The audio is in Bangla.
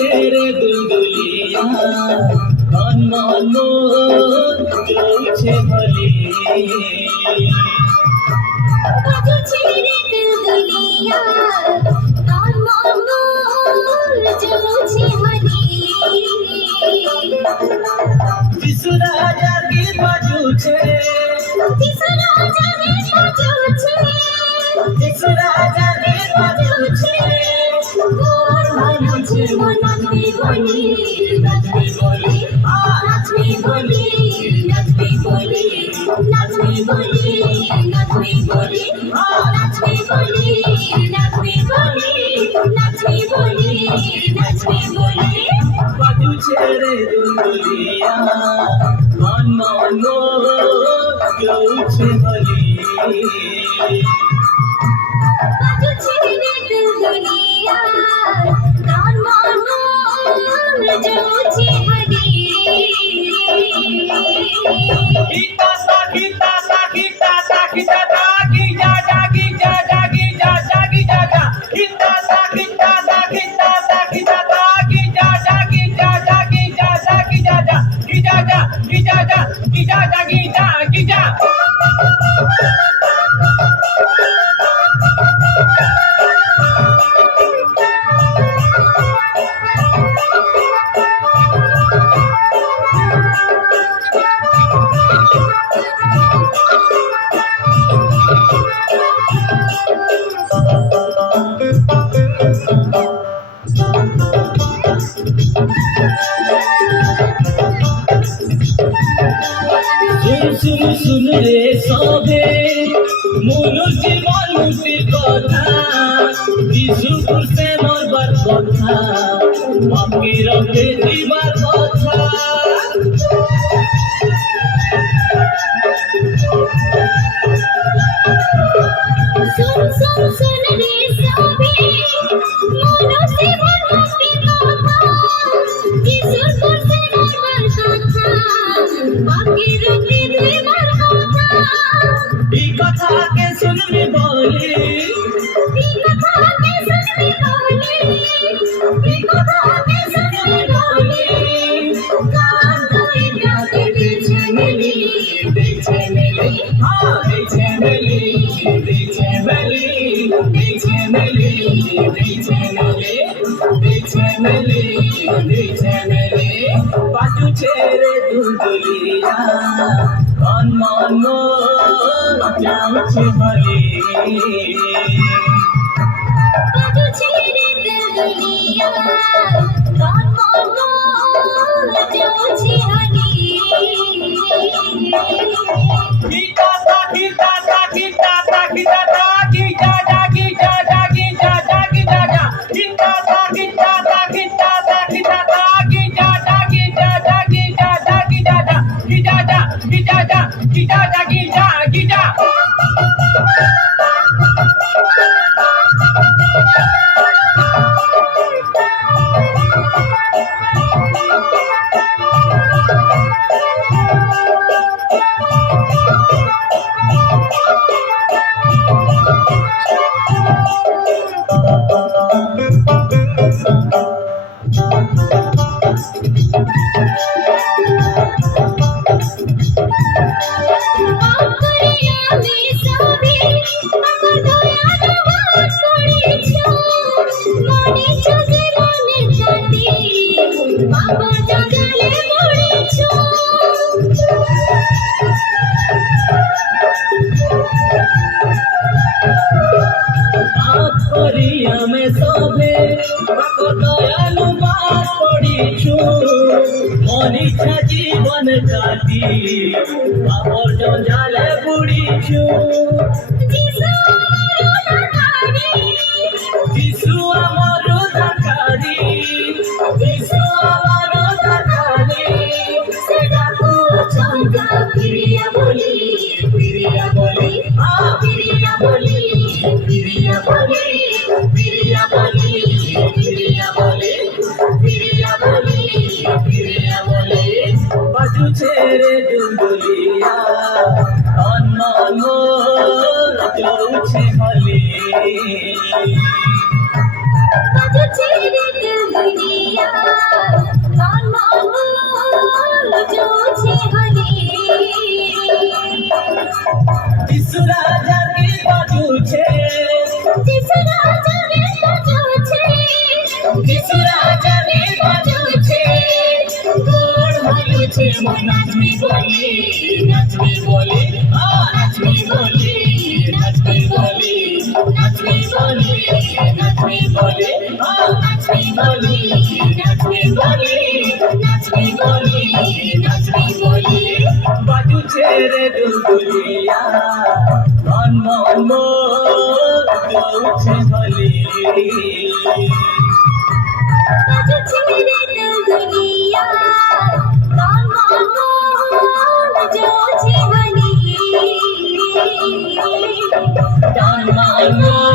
ছেড়ে দুলদুলিয়া মন মন মন চলছে হলি বাজু ছেড়ে দুলদুলিয়া মন মন মন চলছে হলি যিশু রাজার গীত বাজুছে যিশু রাজার গীত বাজুছে যিশু রাজার গীত বাজুছে গোর বাজুছে মন নাচবে বলি নাচবে বলি নাচবে বলি নাচবে বলি নাচবে বলি নাচবে বলি নাচবে বলি নাচবে বলি নাচবে বলি নাচবে বলি বাজু ছেড়ে দুলদুলিয়া মন মন মন চলছে হলি বাজু ছেড়ে দুলদুলিয়া মন মন মন চলছে হলি গীতা সা গীতা সা গীতা সা গীতা সা গীতা সা গীতা সা গীতা সা গীতা সা গীতা সা গীতা সা গীতা সা গীতা সা গীতা সা গীতা সা গীতা সা গীতা সা গীতা সা গীতা সা গীতা সা গীতা গীতা শুন রে সবে মনুষ্য মানুষের কথা যিশু করছে মরবার কথা বাকি রবে দিবার কথা सुन सुन सुन रे सभी मोनो से मनोस्ती कथा जिसु करते नरवर कथा बाकी रखते द्विबार कथा এই কথাকে শুনবি বলি এই कथा के सुनबी बोली এই कथा के सुनबी बोली कान धरे जाते पीछे मिली हाँ पीछे मिली पीछे मिली पीछे मिली पीछे मिली पीछे मिली पीछे मिली बाजू ছেড়ে দুলদুলিয়া মন মন মন চলছে হলি बाजू ছেড়ে দুলদুলিয়া মন মন মন চলছে হলি গীতা সা গীতা সা গীতা সা গীতা সা গীতা সা গীতা সা গীতা সা গীতা সা গীতা সা গীতা সা গীতা সা গীতা সা গীতা সা গীতা সা গীতা সা গীতা সা গীতা সা গীতা সা গীতা সা গীতা গীতা आकरिया में सभी अगर दया नवाज करेछो मने चोखे मने काटी बाबा जगले पड़ेछो आकरिया में सभे दयालु बात पड़ीछु मनीषा जीवन काटी बाबर जंजाले बुड़ीछु যিশু আমার উদ্ধারকারী যিশু আমার উদ্ধারকারী সেটাকো চমকা ফিরিয়া বলি ফিরিয়া বলি ফিরিয়া বলি ফিরিয়া বলি ফিরিয়া বলি ফিরিয়া বলি ফিরিয়া বলি ফিরিয়া বলি বাজু ছেড়ে দুলদুলিয়া মন মন চলছে হলি বাজু ছেড়ে দুলদুলিয়া दुनिया मन मन जो छे होली जिस राजा के बाजू छे जिस राजा रे बाजू छे जिस राजा रे बाजू छे गोड़ होलू छे नाचमी बोली नाचमी बोली नाचमी बोली नाचमी बोली नाचमी बोली नाचमी बोली नाचमी बोली नाचमी बोली नाचमी बोली नाचमी बोली बाजू छे रे दुलदुलिया मन मन जो छे होली बाजू छे रे दुनिया मन मन जो छे होली मन मन